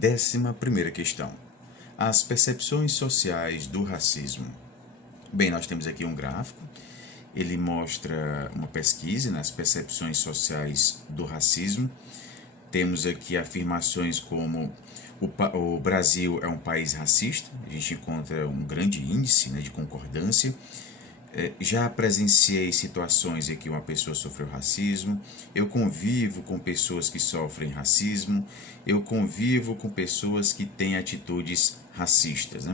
11ª questão. As percepções sociais do racismo. Bem, nós temos aqui um gráfico. Ele mostra uma pesquisa nas percepções sociais do racismo. Temos aqui afirmações como o Brasil é um país racista. A gente encontra um grande índice, de concordância. Já presenciei situações em que uma pessoa sofreu racismo, eu convivo com pessoas que sofrem racismo, eu convivo com pessoas que têm atitudes racistas,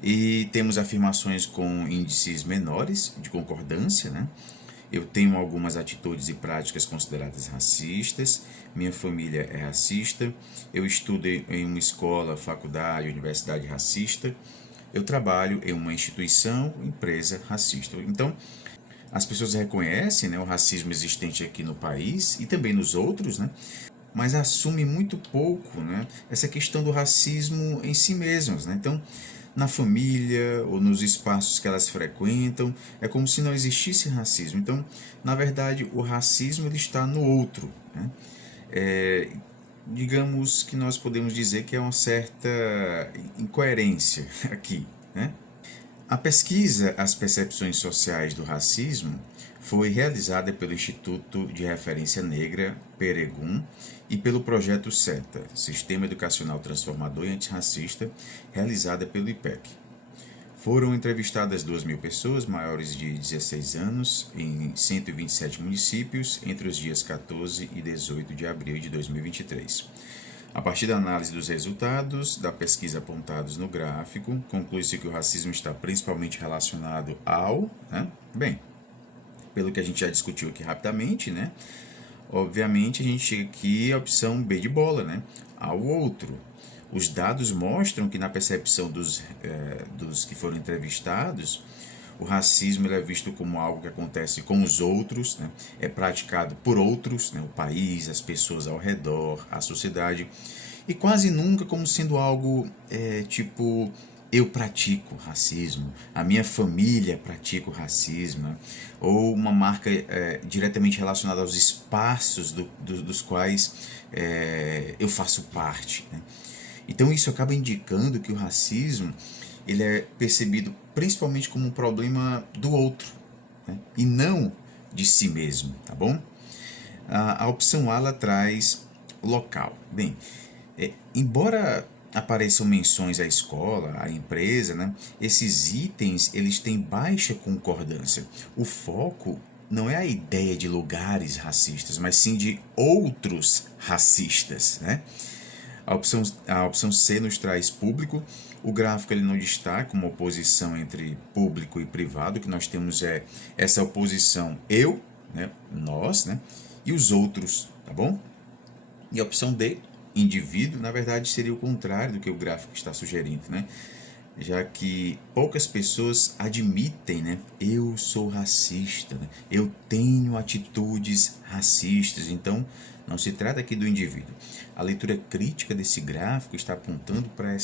E temos afirmações com índices menores de concordância, Eu tenho algumas atitudes e práticas consideradas racistas, minha família é racista, eu estudo em uma escola, faculdade, universidade racista, eu trabalho em uma instituição, empresa racista. Então, as pessoas reconhecem o racismo existente aqui no país e também nos outros, mas assumem muito pouco essa questão do racismo em si mesmas. Então, na família ou nos espaços que elas frequentam, é como se não existisse racismo. Então, na verdade, o racismo ele está no outro. Digamos que nós podemos dizer que é uma certa incoerência aqui, A pesquisa As Percepções Sociais do Racismo foi realizada pelo Instituto de Referência Negra, Peregun, e pelo Projeto SETA, Sistema Educacional Transformador e Antirracista, realizada pelo IPEC. Foram entrevistadas 2.000 pessoas maiores de 16 anos em 127 municípios entre os dias 14 e 18 de abril de 2023. A partir da análise dos resultados da pesquisa apontados no gráfico, conclui-se que o racismo está principalmente relacionado ao... Bem, pelo que a gente já discutiu aqui rapidamente, obviamente a gente chega aqui à opção B de bola, ao outro. Os dados mostram que na percepção dos que foram entrevistados, o racismo ele é visto como algo que acontece com os outros, é praticado por outros, o país, as pessoas ao redor, a sociedade, e quase nunca como sendo algo tipo, eu pratico racismo, a minha família pratica o racismo, ou uma marca diretamente relacionada aos espaços dos quais eu faço parte. Então isso acaba indicando que o racismo ele é percebido principalmente como um problema do outro, e não de si mesmo, tá bom? A opção A ela traz local. Bem, embora apareçam menções à escola, à empresa, esses itens eles têm baixa concordância. O foco não é a ideia de lugares racistas, mas sim de outros racistas, A opção C nos traz público. O gráfico ele não destaca uma oposição entre público e privado. O que nós temos é essa oposição eu, nós, e os outros, tá bom? E a opção D, indivíduo, na verdade seria o contrário do que o gráfico está sugerindo, Já que poucas pessoas admitem, eu sou racista, eu tenho atitudes racistas, então não se trata aqui do indivíduo. A leitura crítica desse gráfico está apontando para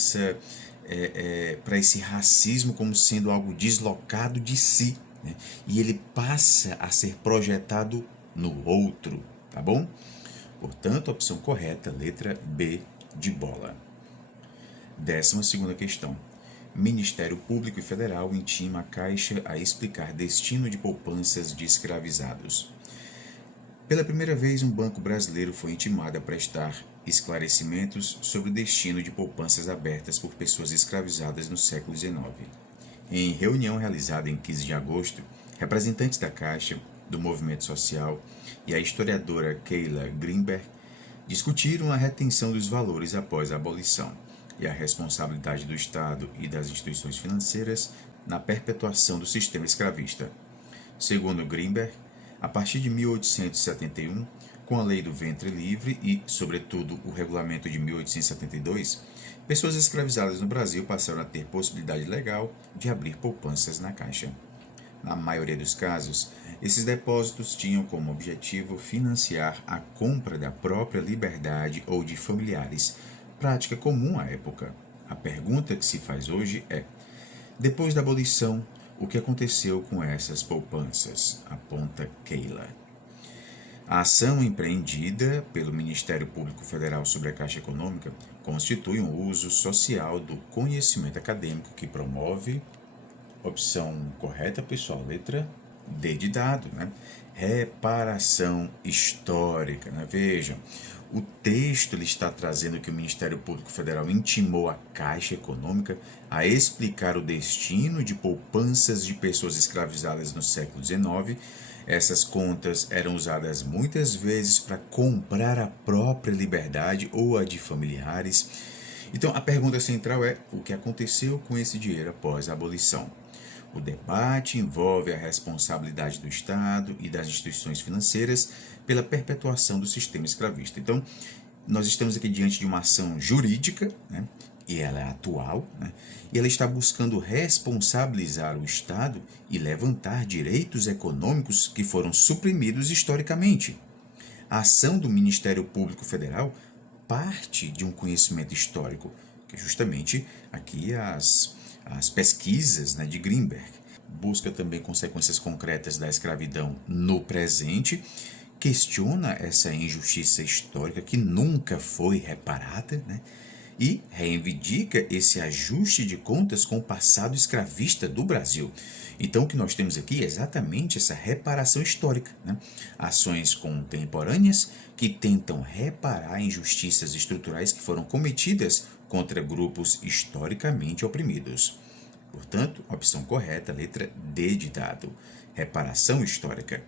esse racismo como sendo algo deslocado de si, e ele passa a ser projetado no outro, tá bom? Portanto, a opção correta, letra B de bola. 12ª questão. Ministério Público Federal intima a Caixa a explicar destino de poupanças de escravizados. Pela primeira vez, um banco brasileiro foi intimado a prestar esclarecimentos sobre o destino de poupanças abertas por pessoas escravizadas no século XIX. Em reunião realizada em 15 de agosto, representantes da Caixa, do movimento social e a historiadora Keila Greenberg discutiram a retenção dos valores após a abolição e a responsabilidade do Estado e das instituições financeiras na perpetuação do sistema escravista. Segundo Greenberg, a partir de 1871, com a Lei do Ventre Livre e, sobretudo, o Regulamento de 1872, pessoas escravizadas no Brasil passaram a ter possibilidade legal de abrir poupanças na Caixa. Na maioria dos casos, esses depósitos tinham como objetivo financiar a compra da própria liberdade ou de familiares, prática comum à época. A pergunta que se faz hoje é: depois da abolição, o que aconteceu com essas poupanças? Aponta Keila. A ação empreendida pelo Ministério Público Federal sobre a Caixa Econômica constitui um uso social do conhecimento acadêmico que promove, opção correta, pessoal, letra D de dado, né? Reparação histórica, né? Vejam, o texto ele está trazendo que o Ministério Público Federal intimou a Caixa Econômica a explicar o destino de poupanças de pessoas escravizadas no século XIX. Essas contas eram usadas muitas vezes para comprar a própria liberdade ou a de familiares. Então, a pergunta central é: o que aconteceu com esse dinheiro após a abolição? O debate envolve a responsabilidade do Estado e das instituições financeiras pela perpetuação do sistema escravista. Então, nós estamos aqui diante de uma ação jurídica, né? E ela é atual, né? E ela está buscando responsabilizar o Estado e levantar direitos econômicos que foram suprimidos historicamente. A ação do Ministério Público Federal parte de um conhecimento histórico, que é justamente aqui as pesquisas, né, de Greenberg. Busca também consequências concretas da escravidão no presente, questiona essa injustiça histórica que nunca foi reparada, né, e reivindica esse ajuste de contas com o passado escravista do Brasil. Então, o que nós temos aqui é exatamente essa reparação histórica, né? Ações contemporâneas que tentam reparar injustiças estruturais que foram cometidas contra grupos historicamente oprimidos. Portanto, a opção correta, letra D de dado, reparação histórica.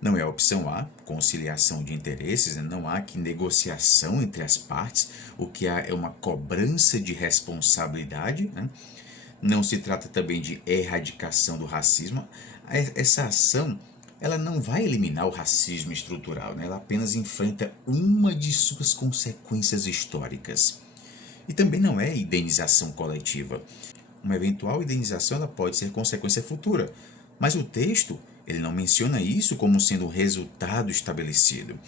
Não é a opção A, conciliação de interesses, né? Não há aqui negociação entre as partes, o que há é uma cobrança de responsabilidade, né? Não se trata também de erradicação do racismo. Essa ação ela não vai eliminar o racismo estrutural, né? Ela apenas enfrenta uma de suas consequências históricas. E também não é indenização coletiva. Uma eventual indenização ela pode ser consequência futura, mas o texto ele não menciona isso como sendo um resultado estabelecido.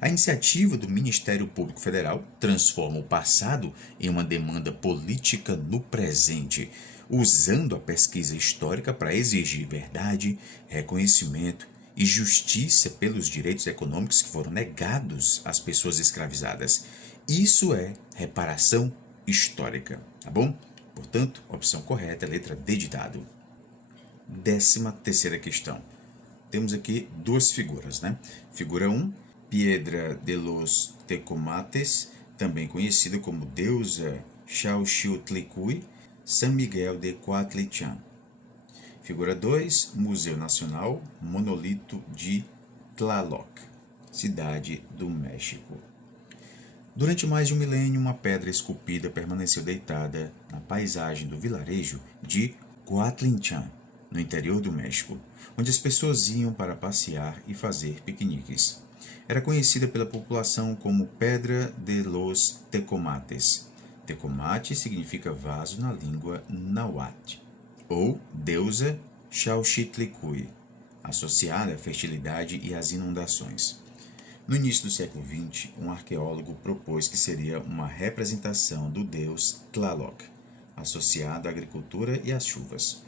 A iniciativa do Ministério Público Federal transforma o passado em uma demanda política no presente, usando a pesquisa histórica para exigir verdade, reconhecimento e justiça pelos direitos econômicos que foram negados às pessoas escravizadas. Isso é reparação histórica, tá bom? Portanto, opção correta, letra D de dado. 13ª questão. Temos aqui duas figuras, né? Figura 1, Piedra de los Tecomates, também conhecida como deusa Xauchitlicue, San Miguel de Coatlichan. Figura 2, Museu Nacional, Monolito de Tlaloc, cidade do México. Durante mais de um milênio, uma pedra esculpida permaneceu deitada na paisagem do vilarejo de Coatlichan, no interior do México, onde as pessoas iam para passear e fazer piqueniques. Era conhecida pela população como Pedra de los Tecomates. Tecomate significa vaso na língua náhuatl, ou deusa Xauchitlicue, associada à fertilidade e às inundações. No início do século XX, um arqueólogo propôs que seria uma representação do deus Tlaloc, associado à agricultura e às chuvas.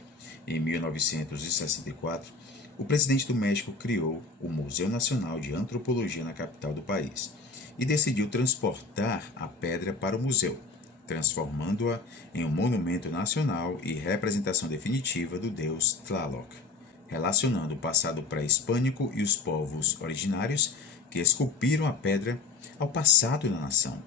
Em 1964, o presidente do México criou o Museu Nacional de Antropologia na capital do país e decidiu transportar a pedra para o museu, transformando-a em um monumento nacional e representação definitiva do deus Tlaloc, relacionando o passado pré-hispânico e os povos originários que esculpiram a pedra ao passado da nação.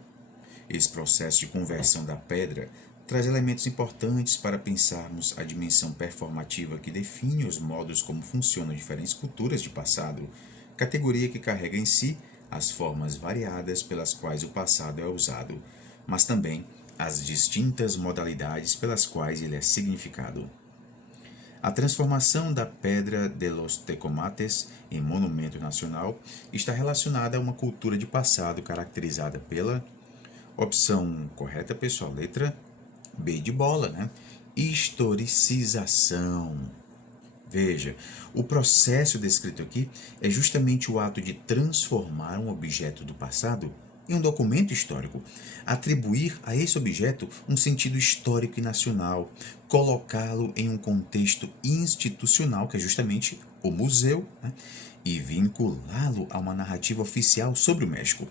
Esse processo de conversão da pedra traz elementos importantes para pensarmos a dimensão performativa que define os modos como funcionam diferentes culturas de passado, categoria que carrega em si as formas variadas pelas quais o passado é usado, mas também as distintas modalidades pelas quais ele é significado. A transformação da Pedra de los Tecomates em monumento nacional está relacionada a uma cultura de passado caracterizada pela opção correta, pessoal, letra B de bola, né? Historicização. Veja, o processo descrito aqui é justamente o ato de transformar um objeto do passado em um documento histórico, atribuir a esse objeto um sentido histórico e nacional, colocá-lo em um contexto institucional, que é justamente o museu, né? e vinculá-lo a uma narrativa oficial sobre o México.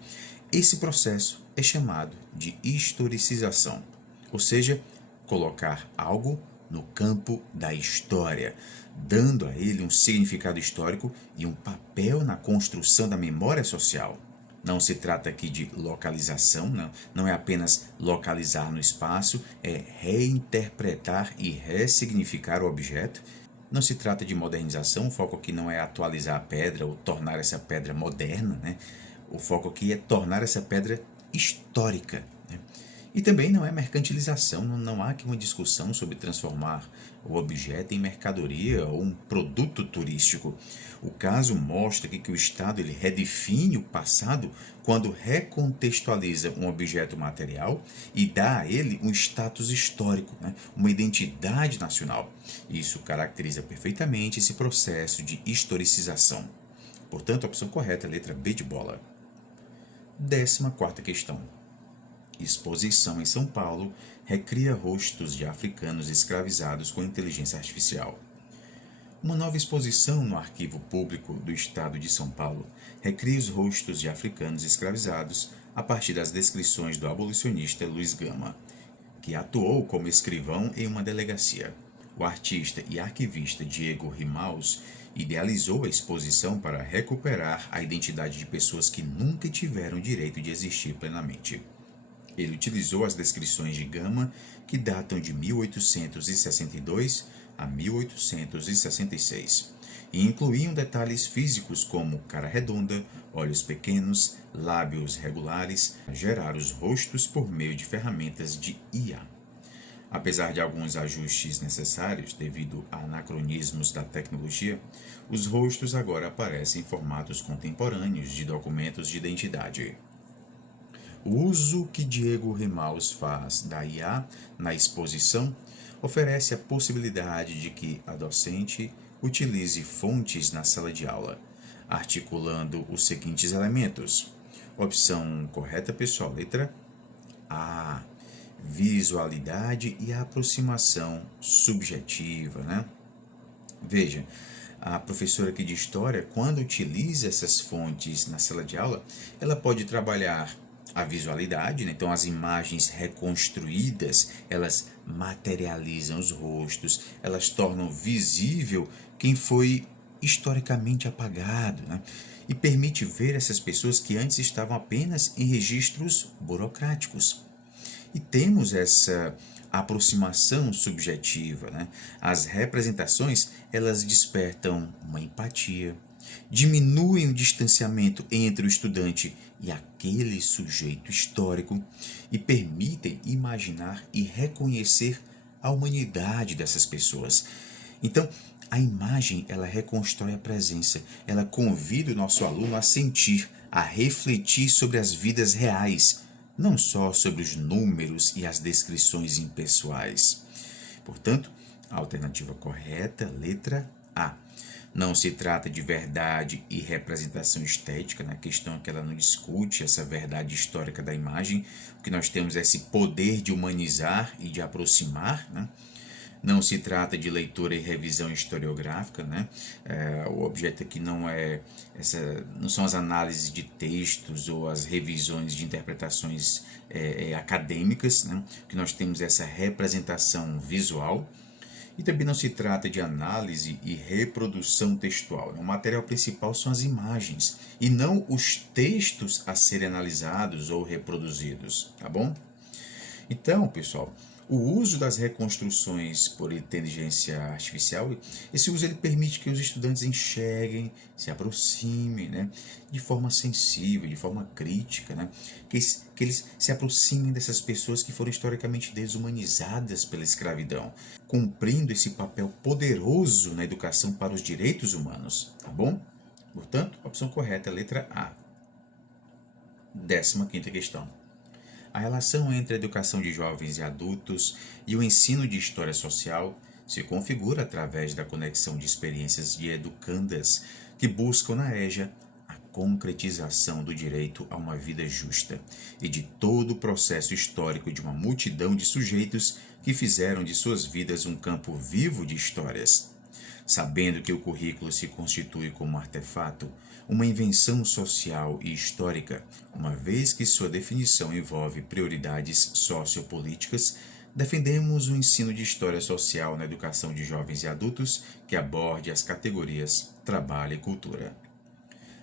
Esse processo é chamado de historicização, ou seja, colocar algo no campo da história, dando a ele um significado histórico e um papel na construção da memória social. Não se trata aqui de localização, não é apenas localizar no espaço, é reinterpretar e ressignificar o objeto. Não se trata de modernização, o foco aqui não é atualizar a pedra ou tornar essa pedra moderna, né? O foco aqui é tornar essa pedra histórica, né? E também não é mercantilização, não há aqui uma discussão sobre transformar o objeto em mercadoria ou um produto turístico. O caso mostra que o Estado ele redefine o passado quando recontextualiza um objeto material e dá a ele um status histórico, né? Uma identidade nacional. Isso caracteriza perfeitamente esse processo de historicização. Portanto, a opção correta é a letra B de bola. 14ª questão. Exposição em São Paulo recria rostos de africanos escravizados com inteligência artificial. Uma nova exposição no Arquivo Público do Estado de São Paulo recria os rostos de africanos escravizados a partir das descrições do abolicionista Luiz Gama, que atuou como escrivão em uma delegacia. O artista e arquivista Diego Rimaus idealizou a exposição para recuperar a identidade de pessoas que nunca tiveram o direito de existir plenamente. Ele utilizou as descrições de Gama, que datam de 1862 a 1866, e incluíam detalhes físicos como cara redonda, olhos pequenos, lábios regulares, para gerar os rostos por meio de ferramentas de IA. Apesar de alguns ajustes necessários devido a anacronismos da tecnologia, os rostos agora aparecem em formatos contemporâneos de documentos de identidade. O uso que Diego Rimaus faz da IA na exposição oferece a possibilidade de que a docente utilize fontes na sala de aula, articulando os seguintes elementos. Opção correta, pessoal, letra A. Visualidade e aproximação subjetiva, né? Veja, a professora aqui de História, quando utiliza essas fontes na sala de aula, ela pode trabalhar a visualidade, né? Então as imagens reconstruídas, elas materializam os rostos, elas tornam visível quem foi historicamente apagado, né? E permite ver essas pessoas que antes estavam apenas em registros burocráticos. E temos essa aproximação subjetiva, né? As representações, elas despertam uma empatia, diminuem o distanciamento entre o estudante e aquele sujeito histórico e permitem imaginar e reconhecer a humanidade dessas pessoas. Então, a imagem, ela reconstrói a presença, ela convida o nosso aluno a sentir, a refletir sobre as vidas reais, não só sobre os números e as descrições impessoais. Portanto, a alternativa correta, letra A. Não se trata de verdade e representação estética, na questão que ela não discute essa verdade histórica da imagem. O que nós temos é esse poder de humanizar e de aproximar, né? Não se trata de leitura e revisão historiográfica, né? O objeto aqui não são as análises de textos ou as revisões de interpretações acadêmicas, né? O que nós temos é essa representação visual. E também não se trata de análise e reprodução textual. O material principal são as imagens e não os textos a serem analisados ou reproduzidos, tá bom? Então, pessoal, o uso das reconstruções por inteligência artificial, esse uso ele permite que os estudantes enxerguem, se aproximem, né, de forma sensível, de forma crítica, né, que eles se aproximem dessas pessoas que foram historicamente desumanizadas pela escravidão, cumprindo esse papel poderoso na educação para os direitos humanos, tá bom? Portanto, a opção correta é a letra A. 15ª questão. A relação entre a educação de jovens e adultos e o ensino de história social se configura através da conexão de experiências de educandas que buscam na EJA a concretização do direito a uma vida justa e de todo o processo histórico de uma multidão de sujeitos que fizeram de suas vidas um campo vivo de histórias. sabendo que o currículo se constitui como artefato, uma invenção social e histórica, uma vez que sua definição envolve prioridades sociopolíticas, defendemos o ensino de história social na educação de jovens e adultos que aborde as categorias trabalho e cultura.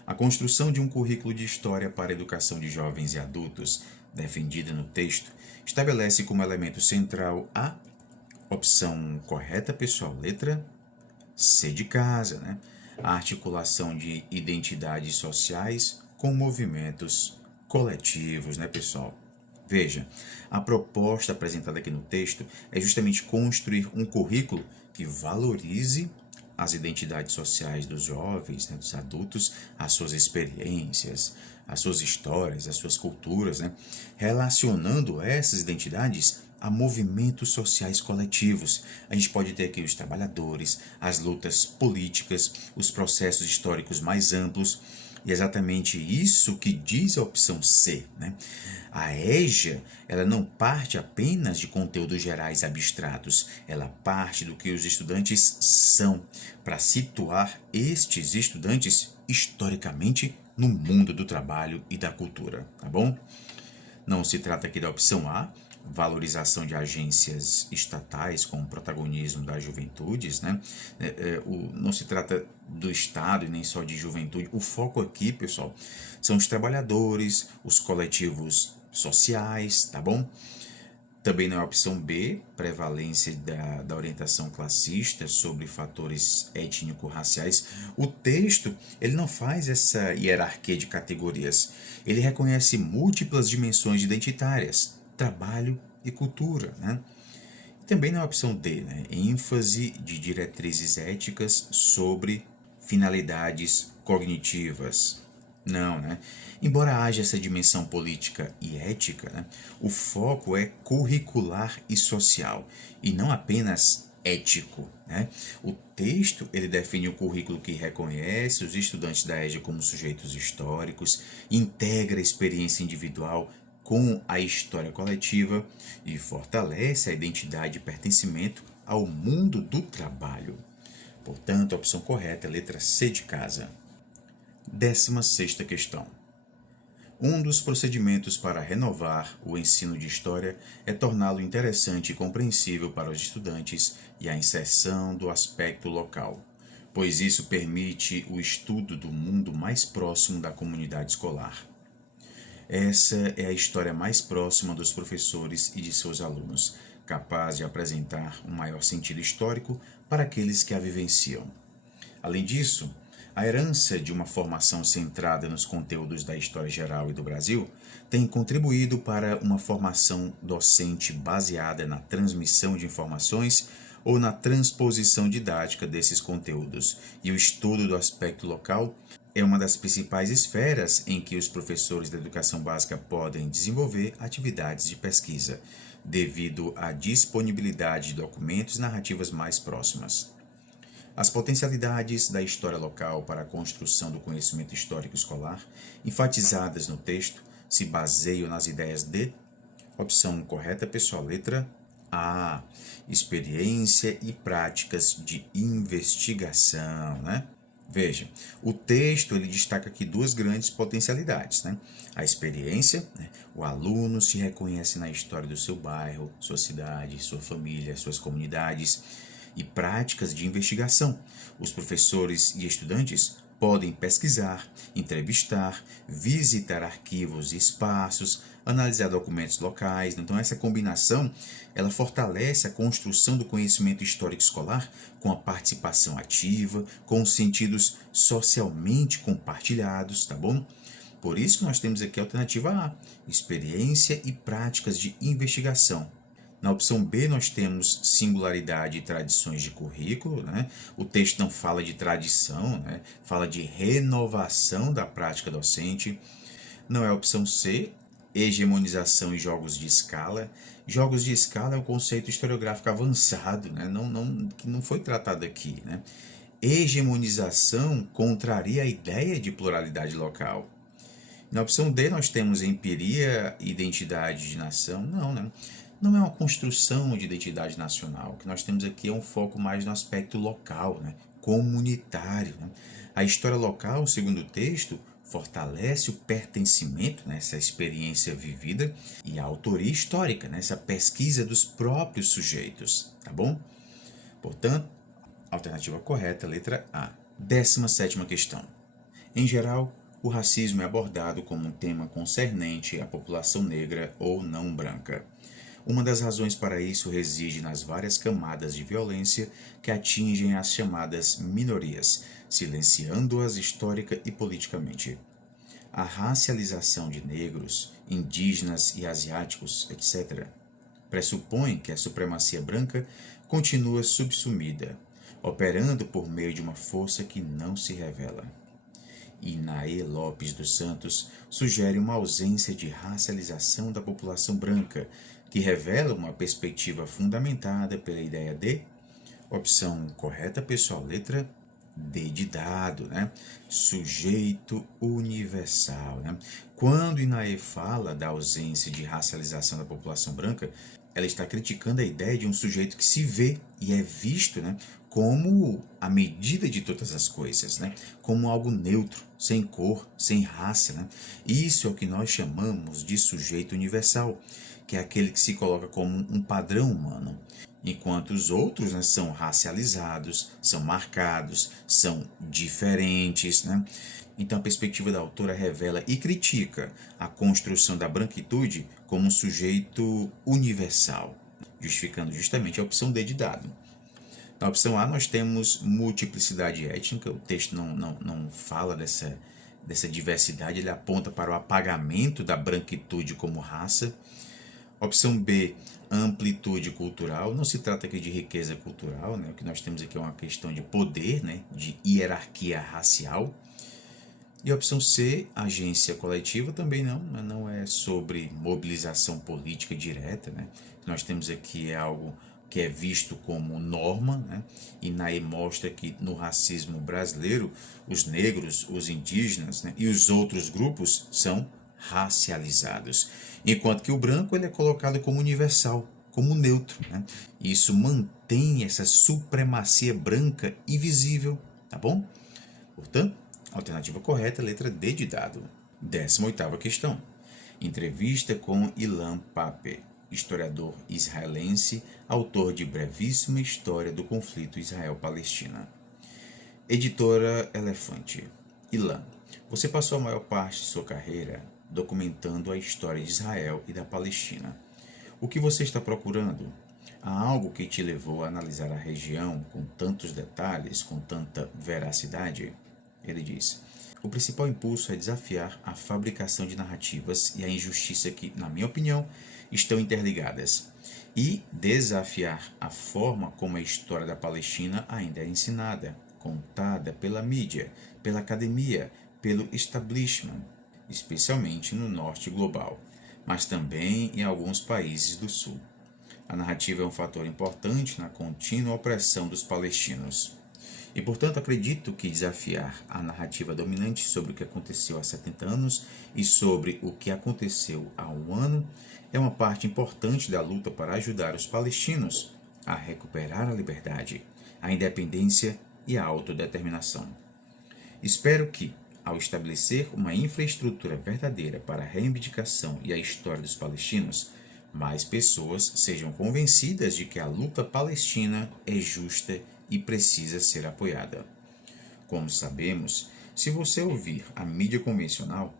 A construção de um currículo de história para a educação de jovens e adultos, defendida no texto, estabelece como elemento central a opção correta pessoal, letra C de casa, né? A articulação de identidades sociais com movimentos coletivos, né, pessoal? Veja, a proposta apresentada aqui no texto é justamente construir um currículo que valorize as identidades sociais dos jovens, né, dos adultos, as suas experiências, as suas histórias, as suas culturas, né, relacionando essas identidades a movimentos sociais coletivos. A gente pode ter aqui os trabalhadores, as lutas políticas, os processos históricos mais amplos, e é exatamente isso que diz a opção C, né? A EJA, ela não parte apenas de conteúdos gerais abstratos, ela parte do que os estudantes são, para situar estes estudantes historicamente no mundo do trabalho e da cultura, tá bom? Não se trata aqui da opção A, valorização de agências estatais com o protagonismo das juventudes, né? Não se trata do Estado e nem só de juventude. O foco aqui, pessoal, são os trabalhadores, os coletivos sociais, tá bom? Também na opção B, prevalência da orientação classista sobre fatores étnico-raciais. O texto, ele não faz essa hierarquia de categorias. Ele reconhece múltiplas dimensões identitárias, trabalho e cultura, né? Também na opção D, né, ênfase de diretrizes éticas sobre finalidades cognitivas. Não, né? Embora haja essa dimensão política e ética, né, o foco é curricular e social, e não apenas ético, né? O texto, ele define o currículo que reconhece os estudantes da EJA como sujeitos históricos, integra a experiência individual com a história coletiva e fortalece a identidade de pertencimento ao mundo do trabalho. Portanto, a opção correta é a letra C de casa. 16ª questão. Um dos procedimentos para renovar o ensino de história é torná-lo interessante e compreensível para os estudantes e a inserção do aspecto local, pois isso permite o estudo do mundo mais próximo da comunidade escolar. Essa é a história mais próxima dos professores e de seus alunos, capaz de apresentar um maior sentido histórico para aqueles que a vivenciam. Além disso, a herança de uma formação centrada nos conteúdos da história geral e do Brasil tem contribuído para uma formação docente baseada na transmissão de informações ou na transposição didática desses conteúdos, e o estudo do aspecto local é uma das principais esferas em que os professores da educação básica podem desenvolver atividades de pesquisa, devido à disponibilidade de documentos e narrativas mais próximas. As potencialidades da história local para a construção do conhecimento histórico escolar, enfatizadas no texto, se baseiam nas ideias de opção correta, pessoal, letra A, experiência e práticas de investigação, né? Veja, o texto ele destaca aqui duas grandes potencialidades, né? A experiência, né? O aluno se reconhece na história do seu bairro, sua cidade, sua família, suas comunidades, e práticas de investigação. Os professores e estudantes podem pesquisar, entrevistar, visitar arquivos e espaços, analisar documentos locais. Então essa combinação, ela fortalece a construção do conhecimento histórico escolar com a participação ativa, com os sentidos socialmente compartilhados, tá bom? Por isso que nós temos aqui a alternativa A, experiência e práticas de investigação. Na opção B, nós temos singularidade e tradições de currículo, né? O texto não fala de tradição, né? Fala de renovação da prática docente. Não é a opção C, hegemonização e jogos de escala. Jogos de escala é um conceito historiográfico avançado, né? Que não foi tratado aqui, né? Hegemonização contraria a ideia de pluralidade local. Na opção D, nós temos empiria e identidade de nação. Não, né? Não é uma construção de identidade nacional. O que nós temos aqui é um foco mais no aspecto local, né? comunitário, né? A história local, segundo o texto, fortalece o pertencimento, né, essa experiência vivida, e a autoria histórica, né, essa pesquisa dos próprios sujeitos, tá bom? Portanto, alternativa correta, letra A. 17ª questão. Em geral, o racismo é abordado como um tema concernente à população negra ou não branca. Uma das razões para isso reside nas várias camadas de violência que atingem as chamadas minorias, silenciando-as histórica e politicamente. A racialização de negros, indígenas e asiáticos, etc., pressupõe que a supremacia branca continua subsumida, operando por meio de uma força que não se revela. Inaê Lopes dos Santos sugere uma ausência de racialização da população branca, que revela uma perspectiva fundamentada pela ideia de, opção correta, pessoal, letra D de dado, né? Sujeito universal, né? Quando Inaê fala da ausência de racialização da população branca, ela está criticando a ideia de um sujeito que se vê e é visto, né, como a medida de todas as coisas, né? Como algo neutro, sem cor, sem raça, né? Isso é o que nós chamamos de sujeito universal, que é aquele que se coloca como um padrão humano, enquanto os outros, né, são racializados, são marcados, são diferentes, né? Então a perspectiva da autora revela e critica a construção da branquitude como um sujeito universal, justificando justamente a opção D de dado. Na opção A nós temos multiplicidade étnica, o texto não fala dessa diversidade, ele aponta para o apagamento da branquitude como raça. Opção B, amplitude cultural, não se trata aqui de riqueza cultural, né? O que nós temos aqui é uma questão de poder, né? De hierarquia racial. E a opção C, agência coletiva, também não é sobre mobilização política direta, né? O que nós temos aqui é algo que é visto como norma, né? E Inaê mostra que no racismo brasileiro, os negros, os indígenas, né, e os outros grupos são racializados, enquanto que o branco ele é colocado como universal, como neutro, né? E isso mantém essa supremacia branca invisível, tá bom? Portanto, alternativa correta, letra D de dado. 18ª questão. Entrevista com Ilan Pappé, historiador israelense, autor de Brevíssima História do Conflito Israel-Palestina. Editora Elefante. Ilan, você passou a maior parte de sua carreira documentando a história de Israel e da Palestina. O que você está procurando? Há algo que te levou a analisar a região com tantos detalhes, com tanta veracidade? Ele diz: o principal impulso é desafiar a fabricação de narrativas e a injustiça que, na minha opinião, estão interligadas, e desafiar a forma como a história da Palestina ainda é ensinada, contada pela mídia, pela academia, pelo establishment, especialmente no norte global, mas também em alguns países do sul. A narrativa é um fator importante na contínua opressão dos palestinos. E, portanto, acredito que desafiar a narrativa dominante sobre o que aconteceu há 70 anos e sobre o que aconteceu há um ano é uma parte importante da luta para ajudar os palestinos a recuperar a liberdade, a independência e a autodeterminação. Espero que, ao estabelecer uma infraestrutura verdadeira para a reivindicação e a história dos palestinos, mais pessoas sejam convencidas de que a luta palestina é justa e precisa ser apoiada. Como sabemos, se você ouvir a mídia convencional,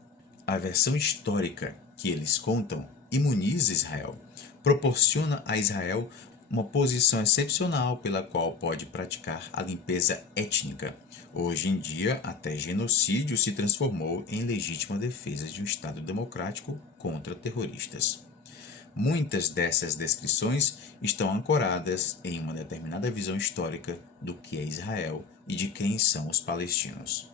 a versão histórica que eles contam imuniza Israel, proporciona a Israel uma posição excepcional pela qual pode praticar a limpeza étnica. Hoje em dia, até genocídio se transformou em legítima defesa de um Estado democrático contra terroristas. Muitas dessas descrições estão ancoradas em uma determinada visão histórica do que é Israel e de quem são os palestinos.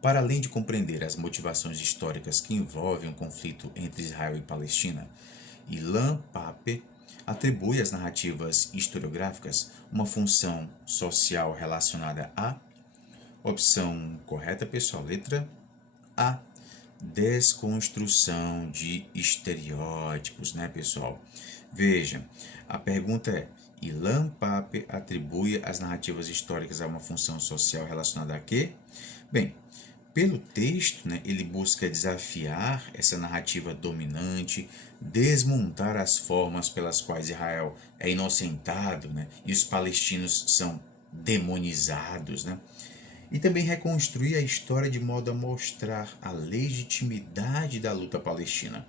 Para além de compreender as motivações históricas que envolvem o conflito entre Israel e Palestina, Ilan Pappé atribui às narrativas historiográficas uma função social relacionada à opção correta, pessoal, letra A, desconstrução de estereótipos, né, pessoal? Veja, a pergunta é: Ilan Pape atribui às narrativas históricas a uma função social relacionada a quê? Bem, pelo texto, né, ele busca desafiar essa narrativa dominante, desmontar as formas pelas quais Israel é inocentado, né, e os palestinos são demonizados, né? E também reconstruir a história de modo a mostrar a legitimidade da luta palestina.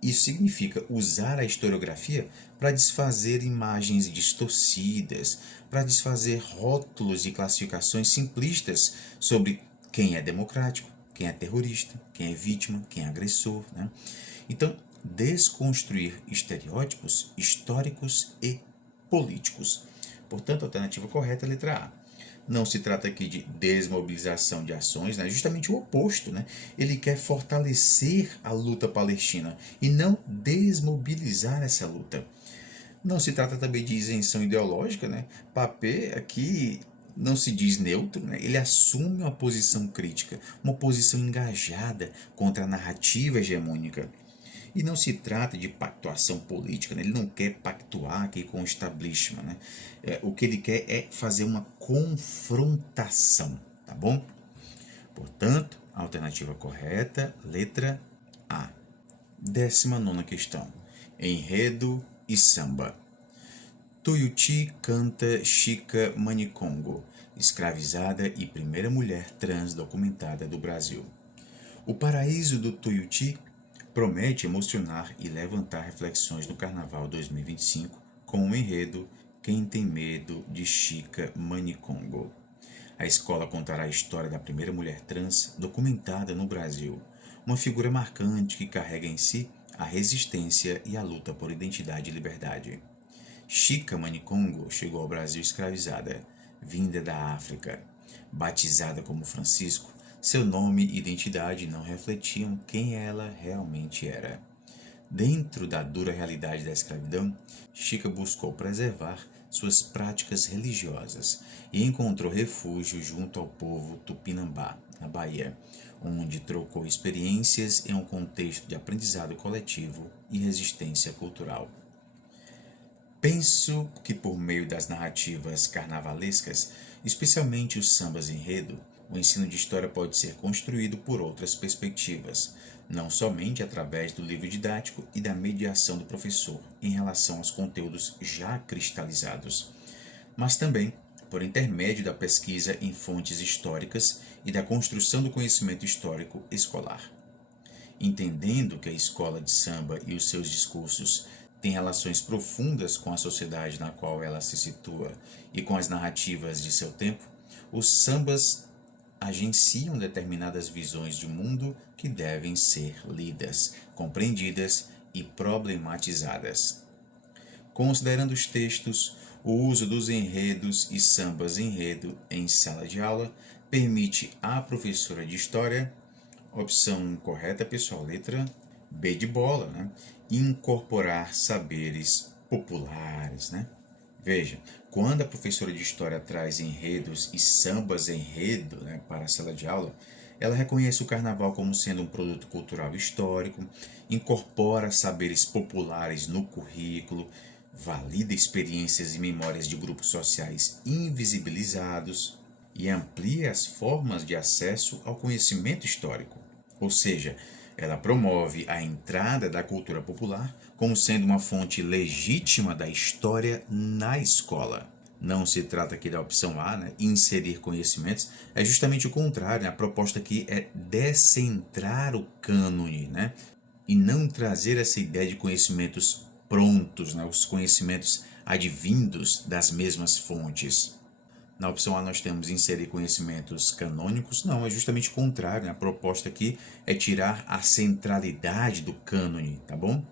Isso significa usar a historiografia para desfazer imagens distorcidas, para desfazer rótulos e classificações simplistas sobre quem é democrático, quem é terrorista, quem é vítima, quem é agressor, né? Então, desconstruir estereótipos históricos e políticos. Portanto, a alternativa correta é a letra A. Não se trata aqui de desmobilização de ações, né? Justamente o oposto, né? Ele quer fortalecer a luta palestina e não desmobilizar essa luta. Não se trata também de isenção ideológica, né? Papé aqui não se diz neutro, né? Ele assume uma posição crítica, uma posição engajada contra a narrativa hegemônica. E não se trata de pactuação política, né? Ele não quer pactuar aqui com o establishment, né? O que ele quer é fazer uma confrontação, tá bom? Portanto, a alternativa correta, letra A. 19ª questão. Enredo e samba. Tuiuti canta Chica Manicongo, escravizada e primeira mulher trans documentada do Brasil. O paraíso do Tuiuti promete emocionar e levantar reflexões no Carnaval 2025 com o enredo Quem Tem Medo de Chica Manicongo. A escola contará a história da primeira mulher trans documentada no Brasil, uma figura marcante que carrega em si a resistência e a luta por identidade e liberdade. Chica Manicongo chegou ao Brasil escravizada, vinda da África. Batizada como Francisco, seu nome e identidade não refletiam quem ela realmente era. Dentro da dura realidade da escravidão, Chica buscou preservar suas práticas religiosas e encontrou refúgio junto ao povo Tupinambá, na Bahia, onde trocou experiências em um contexto de aprendizado coletivo e resistência cultural. Penso que por meio das narrativas carnavalescas, especialmente os sambas enredo, o ensino de história pode ser construído por outras perspectivas, não somente através do livro didático e da mediação do professor em relação aos conteúdos já cristalizados, mas também por intermédio da pesquisa em fontes históricas e da construção do conhecimento histórico escolar. Entendendo que a escola de samba e os seus discursos têm relações profundas com a sociedade na qual ela se situa e com as narrativas de seu tempo, os sambas agenciam determinadas visões de mundo que devem ser lidas, compreendidas e problematizadas. Considerando os textos, o uso dos enredos e sambas enredo em sala de aula permite à professora de história, opção correta, pessoal, letra B de bola, né? Incorporar saberes populares, né? Veja, quando a professora de história traz enredos e sambas enredo, né, para a sala de aula, ela reconhece o carnaval como sendo um produto cultural histórico, incorpora saberes populares no currículo, valida experiências e memórias de grupos sociais invisibilizados e amplia as formas de acesso ao conhecimento histórico. Ou seja, ela promove a entrada da cultura popular como sendo uma fonte legítima da história na escola. Não se trata aqui da opção A, né, inserir conhecimentos, é justamente o contrário, né? A proposta aqui é descentrar o cânone, né, e não trazer essa ideia de conhecimentos prontos, né, os conhecimentos advindos das mesmas fontes. Na opção A nós temos inserir conhecimentos canônicos. Não, é justamente o contrário, né? A proposta aqui é tirar a centralidade do cânone, tá bom?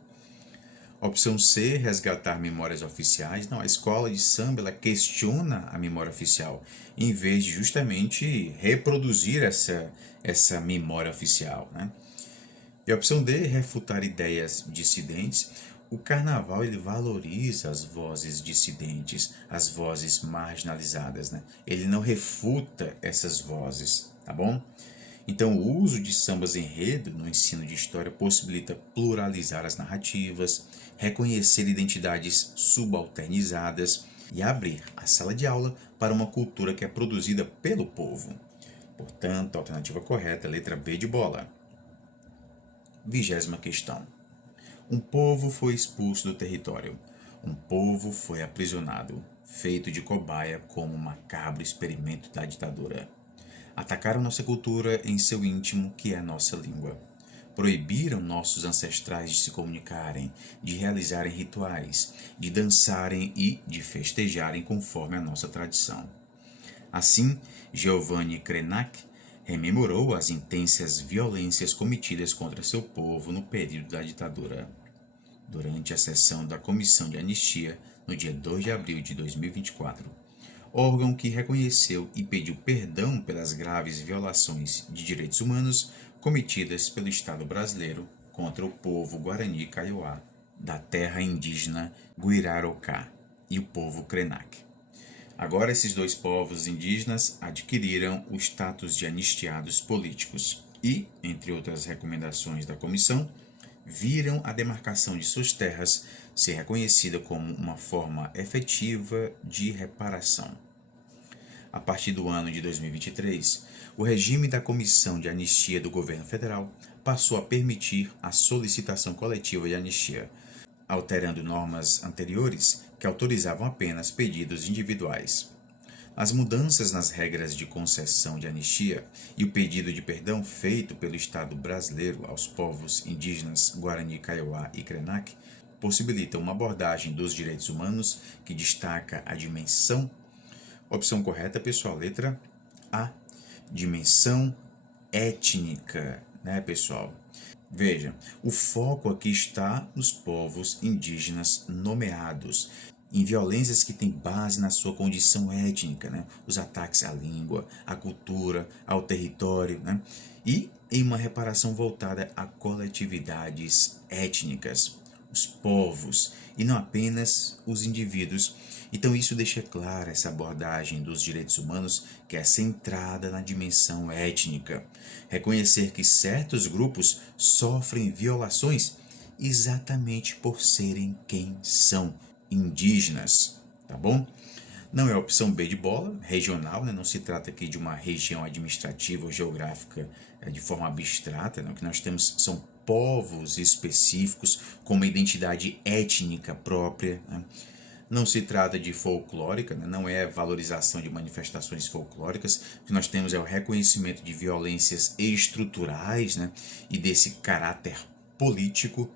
Opção C, resgatar memórias oficiais. Não, a escola de samba ela questiona a memória oficial, em vez de justamente reproduzir essa memória oficial, né? E a opção D, refutar ideias dissidentes. O carnaval ele valoriza as vozes dissidentes, as vozes marginalizadas, né? Ele não refuta essas vozes, tá bom? Então, o uso de sambas enredo no ensino de história possibilita pluralizar as narrativas, reconhecer identidades subalternizadas e abrir a sala de aula para uma cultura que é produzida pelo povo. Portanto, a alternativa correta é a letra B de bola. 20ª questão. Um povo foi expulso do território. Um povo foi aprisionado, feito de cobaia como um macabro experimento da ditadura. Atacaram nossa cultura em seu íntimo, que é a nossa língua. Proibiram nossos ancestrais de se comunicarem, de realizarem rituais, de dançarem e de festejarem conforme a nossa tradição. Assim, Giovanni Krenak rememorou as intensas violências cometidas contra seu povo no período da ditadura. Durante a sessão da Comissão de Anistia, no dia 2 de abril de 2024, órgão que reconheceu e pediu perdão pelas graves violações de direitos humanos cometidas pelo Estado brasileiro contra o povo Guarani Kaiowá, da terra indígena Guirarocá, e o povo Krenak. Agora, esses dois povos indígenas adquiriram o status de anistiados políticos e, entre outras recomendações da comissão, viram a demarcação de suas terras ser reconhecida como uma forma efetiva de reparação. A partir do ano de 2023, o regime da Comissão de Anistia do Governo Federal passou a permitir a solicitação coletiva de anistia, alterando normas anteriores que autorizavam apenas pedidos individuais. As mudanças nas regras de concessão de anistia e o pedido de perdão feito pelo Estado brasileiro aos povos indígenas Guarani Kaiowá e Krenak possibilitam uma abordagem dos direitos humanos que destaca a dimensão. Opção correta, pessoal, letra A, dimensão étnica, né, pessoal? Veja, o foco aqui está nos povos indígenas nomeados, em violências que têm base na sua condição étnica, né? Os ataques à língua, à cultura, ao território, né? E em uma reparação voltada a coletividades étnicas, os povos, e não apenas os indivíduos. Então isso deixa clara essa abordagem dos direitos humanos, que é centrada na dimensão étnica. Reconhecer que certos grupos sofrem violações exatamente por serem quem são, indígenas, tá bom? Não é a opção B de bola, regional, né? Não se trata aqui de uma região administrativa ou geográfica de forma abstrata, né? O que nós temos são povos específicos com uma identidade étnica própria, né? Não se trata de folclórica, né? Não é valorização de manifestações folclóricas. O que nós temos é o reconhecimento de violências estruturais, né? E desse caráter político,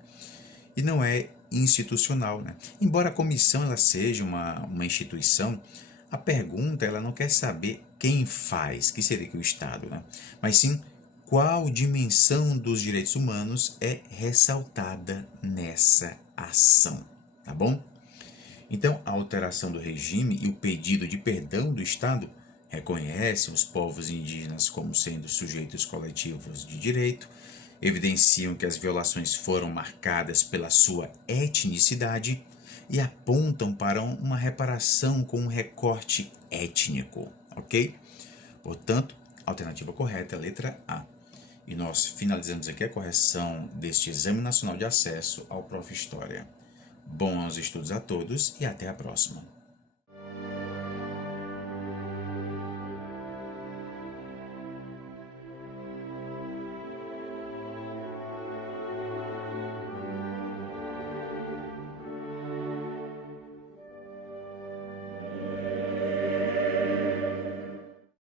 e não é institucional, né? Embora a comissão ela seja uma instituição, a pergunta ela não quer saber quem faz, que seria que o Estado, né? Mas sim qual dimensão dos direitos humanos é ressaltada nessa ação, tá bom? Então, a alteração do regime e o pedido de perdão do Estado reconhecem os povos indígenas como sendo sujeitos coletivos de direito, evidenciam que as violações foram marcadas pela sua etnicidade e apontam para uma reparação com um recorte étnico, ok? Portanto, a alternativa correta é a letra A. E nós finalizamos aqui a correção deste Exame Nacional de Acesso ao Prof. História. Bons estudos a todos e até a próxima.